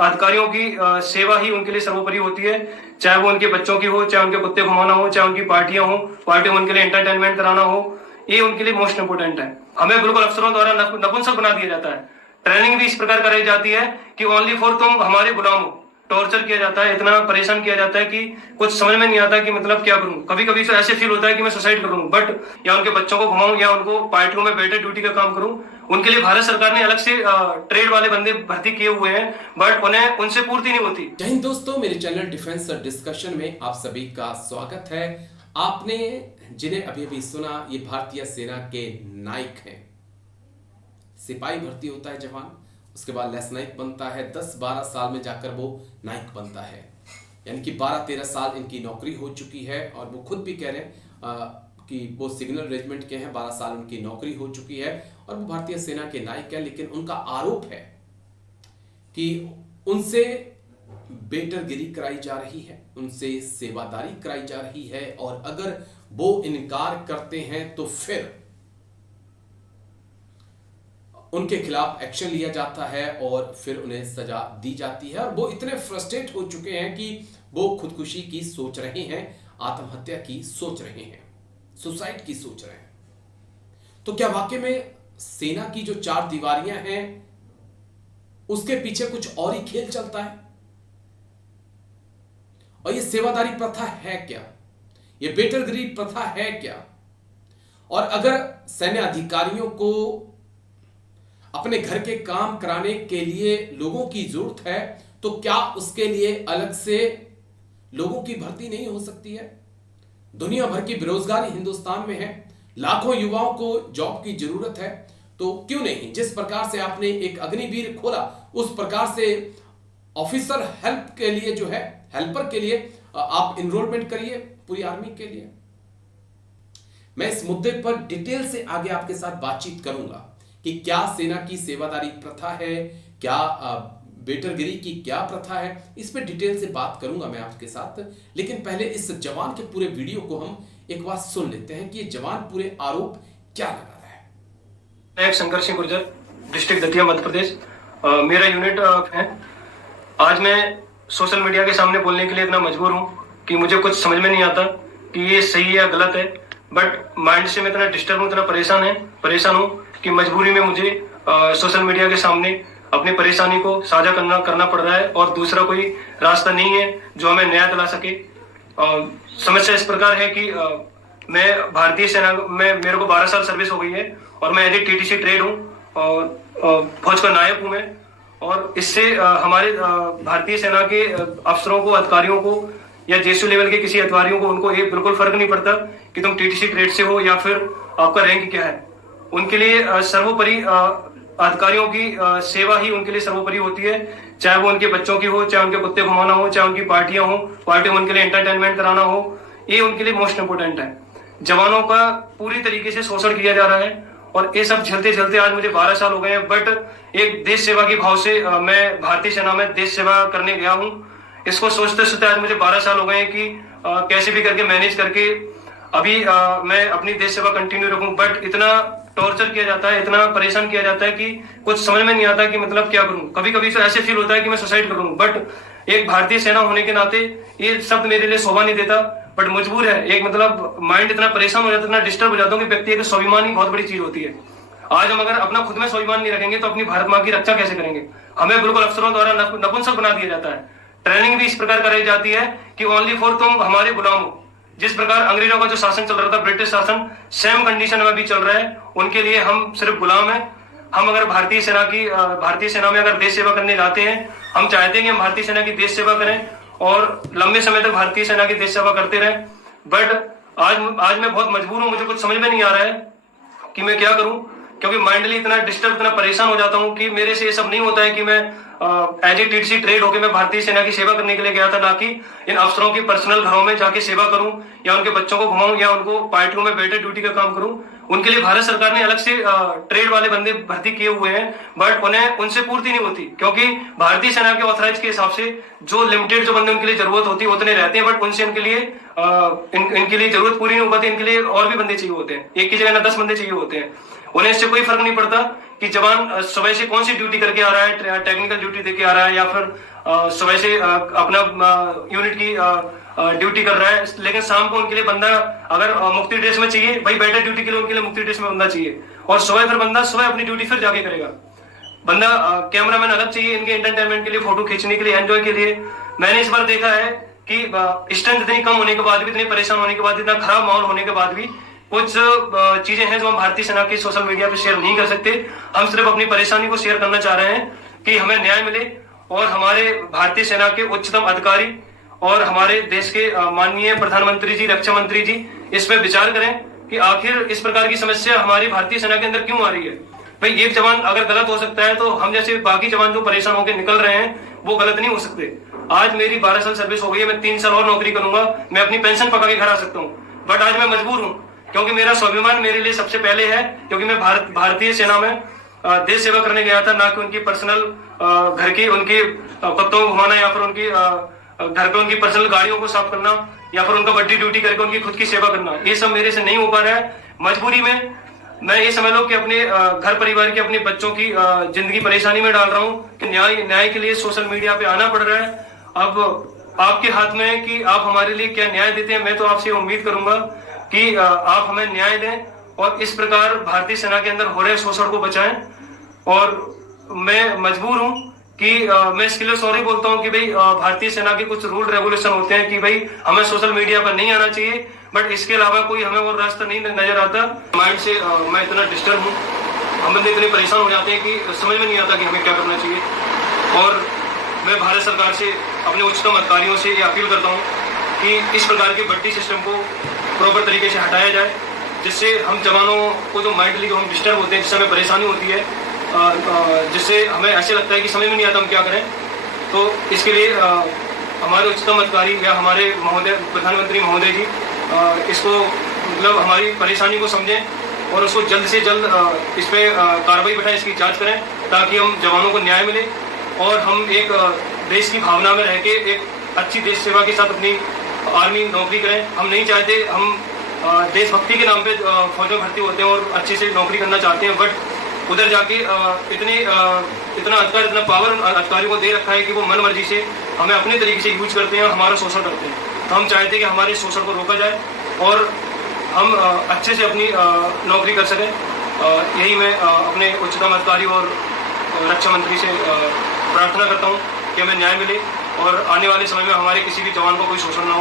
अधिकारियों की सेवा ही उनके लिए सर्वोपरि होती है। चाहे वो उनके बच्चों की हो, चाहे उनके कुत्ते घुमाना हो, चाहे उनकी पार्टियां हो, पार्टी में उनके लिए एंटरटेनमेंट कराना हो, ये उनके लिए मोस्ट इंपोर्टेंट है। हमें बिल्कुल अफसरों द्वारा नपुंसक बना दिया जाता है। ट्रेनिंग भी इस प्रकार कराई जाती है कि ओनली फॉर तुम हमारे गुलाम हो। टॉर्चर किया जाता है, इतना परेशान किया जाता है कि कुछ समझ में नहीं आता कि मतलब क्या करूं। कभी कभी तो ऐसे फील होता है कि मैं सुसाइड कर लूं, बट या उनके बच्चों को घुमाऊं या उनको पार्टियों में बैठे ड्यूटी का काम करूं। उनके लिए भारत सरकार ने अलग से ट्रेड वाले बंदे भर्ती किए हुए हैं, बट उन्हें उनसे पूर्ति नहीं होती। जय हिंद दोस्तों, मेरे चैनल डिफेंस और डिस्कशन में आप सभी का स्वागत है। आपने जिन्हें अभी अभी सुना, ये भारतीय सेना के नायक हैं। सिपाही भर्ती होता है जवान, उसके बाद लेफ्टिनेंट बनता है, 10-12 साल में जाकर वो नायक बनता है। यानी कि 12-13 साल इनकी नौकरी हो चुकी है और वो खुद भी कह रहे हैं कि वो सिग्नल रेजिमेंट के हैं। 12 साल उनकी नौकरी हो चुकी है और वो भारतीय सेना के नायक है। लेकिन उनका आरोप है कि उनसे बेटरगिरी कराई जा रही है, उनसे सेवादारी कराई जा रही है, और अगर वो इनकार करते हैं तो फिर उनके खिलाफ एक्शन लिया जाता है और फिर उन्हें सजा दी जाती है। और वो इतने फ्रस्ट्रेट हो चुके हैं कि वो खुदकुशी की सोच रहे हैं, आत्महत्या की सोच रहे हैं, सुसाइड की सोच रहे हैं। तो क्या वाकई में सेना की जो 4 दीवारियां हैं उसके पीछे कुछ और ही खेल चलता है? और ये सेवादारी प्रथा है क्या? ये बेटरगिरी प्रथा है क्या? और अगर सैन्य अधिकारियों को अपने घर के काम कराने के लिए लोगों की जरूरत है, तो क्या उसके लिए अलग से लोगों की भर्ती नहीं हो सकती है? दुनिया भर की बेरोजगारी हिंदुस्तान में है, लाखों युवाओं को जॉब की जरूरत है, तो क्यों नहीं जिस प्रकार से आपने एक अग्निवीर खोला, उस प्रकार से ऑफिसर हेल्प के लिए जो है, हेल्पर के लिए आप इनरोलमेंट करिए पूरी आर्मी के लिए। मैं इस मुद्दे पर डिटेल से आगे आपके साथ बातचीत करूंगा कि क्या सेना की सेवादारी प्रथा है, क्या बेटरगिरी की क्या प्रथा है, इस पे डिटेल से बात करूंगा मैं आपके साथ। लेकिन पहले इस जवान के पूरे वीडियो को हम एक बार सुन लेते हैं कि ये जवान पूरे आरोप क्या लगा रहा है। नायक शंकर सिंह गुर्जर, डिस्ट्रिक्ट दतिया, मध्य प्रदेश। मेरा यूनिट है। आज मैं सोशल मीडिया के सामने बोलने के लिए इतना मजबूर हूँ कि मुझे कुछ समझ में नहीं आता कि ये सही है या गलत है, बट माइंड से मैं इतना डिस्टर्ब हूँ, इतना परेशान हूँ कि मजबूरी में मुझे सोशल मीडिया के सामने अपनी परेशानी को साझा करना पड़ रहा है, और दूसरा कोई रास्ता नहीं है जो हमें न्याय दिला सके। समस्या इस प्रकार है कि मैं भारतीय सेना में, मेरे को 12 साल सर्विस हो गई है और मैं एज टीटीसी ट्रेड हूँ और फौज का नायक हूँ मैं। और इससे हमारे भारतीय सेना के अफसरों को, अधिकारियों को या जेसू लेवल के किसी अधिकारियों को, उनको ये बिल्कुल फर्क नहीं पड़ता कि तुम टीटीसी ट्रेड से हो या फिर आपका रैंक क्या है। उनके लिए सर्वोपरि अधिकारियों की सेवा ही उनके लिए सर्वोपरि होती है। चाहे वो उनके बच्चों की हो, चाहे उनके कुत्ते घुमाना हो, चाहे उनकी पार्टियां हो, पार्टी में उनके लिए एंटरटेनमेंट कराना हो, ये उनके लिए मोस्ट इंपोर्टेंट है। जवानों का पूरी तरीके से शोषण किया जा रहा है और ये सब झेलते झेलते आज मुझे 12 साल हो गए हैं। बट एक देश सेवा के भाव से मैं भारतीय सेना में देश सेवा करने गया हूँ। इसको सोचते सोचते आज मुझे 12 साल हो गए हैं कि कैसे भी करके मैनेज करके अभी मैं अपनी देश सेवा कंटिन्यू रखूं। बट इतना टॉर्चर किया जाता है, इतना परेशान किया जाता है कि कुछ समझ में नहीं आता कि मतलब क्या करूं। कभी कभी तो ऐसे फील होता है कि मैं सुसाइड कर लूं, बट एक भारतीय सेना होने के नाते ये शब्द मेरे लिए शोभा नहीं देता, बट मजबूर है। एक मतलब माइंड इतना परेशान हो जाता है, इतना डिस्टर्ब हो जाता हूं कि व्यक्ति का स्वाभिमान ही बहुत बड़ी चीज होती है। आज हम अगर अपना खुद में स्वाभिमान नहीं रखेंगे तो अपनी भारत माँ की रक्षा कैसे करेंगे? हमें बिल्कुल अफसरों द्वारा नपुंसक बना दिया जाता है। ट्रेनिंग भी इस प्रकार कराई जाती है कि ओनली फॉर तुम हमारे गुलाम हो। जिस प्रकार अंग्रेजों का जो शासन चल रहा था, ब्रिटिश शासन, सेम कंडीशन में भी चल रहा है। उनके लिए हम सिर्फ गुलाम हैं। हम अगर भारतीय सेना में अगर देश सेवा करने जाते हैं, हम चाहते हैं कि हम भारतीय सेना की देश सेवा करें और लंबे समय तक भारतीय सेना की देश सेवा करते रहें। बट आज मैं बहुत मजबूर हूँ, मुझे कुछ समझ में नहीं आ रहा है कि मैं क्या करूं, क्योंकि माइंडली इतना डिस्टर्ब, इतना परेशान हो जाता हूं कि मेरे से ये सब नहीं होता है कि मैं एज ए टीटीसी ट्रेड होकर मैं भारतीय सेना की सेवा करने के लिए गया था, ना कि इन अफसरों की पर्सनल घरों में जाके सेवा करूं या उनके बच्चों को घुमाऊं या उनको पार्टियों में बैठे ड्यूटी का काम करूं। उनके लिए भारत सरकार ने अलग से ट्रेड वाले बंदे भर्ती किए हुए हैं, बट उन्हें उनसे पूर्ति नहीं होती, क्योंकि भारतीय सेना के ऑथराइज के हिसाब से जो लिमिटेड जो बंदे उनके लिए जरूरत होती है उतने रहते हैं, बट उनसे इनके लिए जरूरत पूरी नहीं हो पाती। इनके लिए और भी बंदे चाहिए होते हैं, एक की जगह ना 10 बंदे चाहिए होते हैं। उन्हें इससे कोई फर्क नहीं पड़ता कि जवान सुबह से कौन सी ड्यूटी करके आ रहा है, टेक्निकल ड्यूटी देके आ रहा है या फिर सुबह से अपना यूनिट की ड्यूटी कर रहा है, लेकिन शाम को उनके लिए बंदा अगर मुफ्ती ड्रेस में चाहिए, भाई बेटर ड्यूटी के लिए उनके लिए मुफ्ती ड्रेस में बंदा चाहिए, और सुबह फिर बंदा सुबह अपनी ड्यूटी फिर जाके करेगा। बंदा कैमरामैन अलग चाहिए इनके एंटरटेनमेंट के लिए, फोटो खींचने के लिए, एंजॉय के लिए। मैंने इस बार देखा है कि स्ट्रेंथ इतनी कम होने के बाद भी, इतनी परेशान होने के बाद, इतना खराब माहौल होने के बाद भी कुछ चीजें हैं जो हम भारतीय सेना की सोशल मीडिया पे शेयर नहीं कर सकते। हम सिर्फ अपनी परेशानी को शेयर करना चाह रहे हैं कि हमें न्याय मिले और हमारे भारतीय सेना के उच्चतम अधिकारी और हमारे देश के माननीय प्रधानमंत्री जी, रक्षा मंत्री जी इस पे विचार करें कि आखिर इस प्रकार की समस्या हमारी भारतीय सेना के अंदर क्यों आ रही है। भाई एक जवान अगर गलत हो सकता है तो हम जैसे बाकी जवान जो परेशान होकर निकल रहे हैं वो गलत नहीं हो सकते। आज मेरी 12 साल सर्विस हो गई है, मैं 3 साल और नौकरी करूंगा, मैं अपनी पेंशन पका के घर आ सकता हूँ, बट आज मैं मजबूर हूँ क्योंकि मेरा स्वाभिमान मेरे लिए सबसे पहले है, क्योंकि मैं भारतीय सेना में देश सेवा करने गया था, ना कि उनकी पर्सनल घर की उनकी कुत्तों को घुमाना या फिर उनकी घर पे उनकी पर्सनल गाड़ियों को साफ करना या फिर उनका बड्डी ड्यूटी करके उनकी खुद की सेवा करना। ये सब मेरे से नहीं हो पा रहा है। मजबूरी में मैं ये समझ लो कि अपने घर परिवार के, अपने बच्चों की जिंदगी परेशानी में डाल रहा हूँ कि न्याय के लिए सोशल मीडिया पे आना पड़ रहा है। अब आपके हाथ में है कि आप हमारे लिए क्या न्याय देते हैं। मैं तो आपसे उम्मीद करूंगा कि आप हमें न्याय दें और इस प्रकार भारतीय सेना के अंदर हो रहे शोषण को बचाएं। और मैं मजबूर हूं कि मैं इसके लिए सॉरी बोलता हूं कि भाई भारतीय सेना के कुछ रूल रेगुलेशन होते हैं कि भाई हमें सोशल मीडिया पर नहीं आना चाहिए, बट इसके अलावा कोई हमें और रास्ता नहीं नजर आता। माइंड से मैं इतना डिस्टर्ब हूँ, हम बंदे इतने परेशान हो जाते हैं कि समझ में नहीं आता कि हमें क्या करना चाहिए। और मैं भारत सरकार से, अपने उच्चतम अधिकारियों से ये अपील करता हूँ कि इस प्रकार के भर्ती सिस्टम को प्रॉपर तरीके से हटाया जाए, जिससे हम जवानों को जो माइंडली जो हम डिस्टर्ब होते हैं, जिससे हमें परेशानी होती है, जिससे हमें ऐसे लगता है कि समझ में नहीं आता हम क्या करें। तो इसके लिए हमारे उच्चतम अधिकारी या हमारे महोदय प्रधानमंत्री महोदय जी इसको मतलब हमारी परेशानी को समझें और उसको जल्द से जल्द इस पर कार्रवाई बैठाएं, इसकी जांच करें, ताकि हम जवानों को न्याय मिले और हम एक देश की भावना में रह के एक अच्छी देश सेवा के साथ अपनी आर्मी नौकरी करें। हम नहीं चाहते, हम देशभक्ति के नाम पे फौज में भर्ती होते हैं और अच्छे से नौकरी करना चाहते हैं, बट उधर जाके इतना अधिकार, इतना पावर अधिकारियों को दे रखा है कि वो मन मर्जी से हमें अपने तरीके से यूज करते हैं और हमारा शोषण करते हैं। तो हम चाहते हैं कि हमारे शोषण को रोका जाए और हम अच्छे से अपनी नौकरी कर सकें। यही मैं अपने उच्चतम अधिकारी और रक्षा मंत्री से प्रार्थना करता हूं कि हमें न्याय मिले और आने वाले समय में हमारे किसी भी जवान को कोई शोषण ना हो।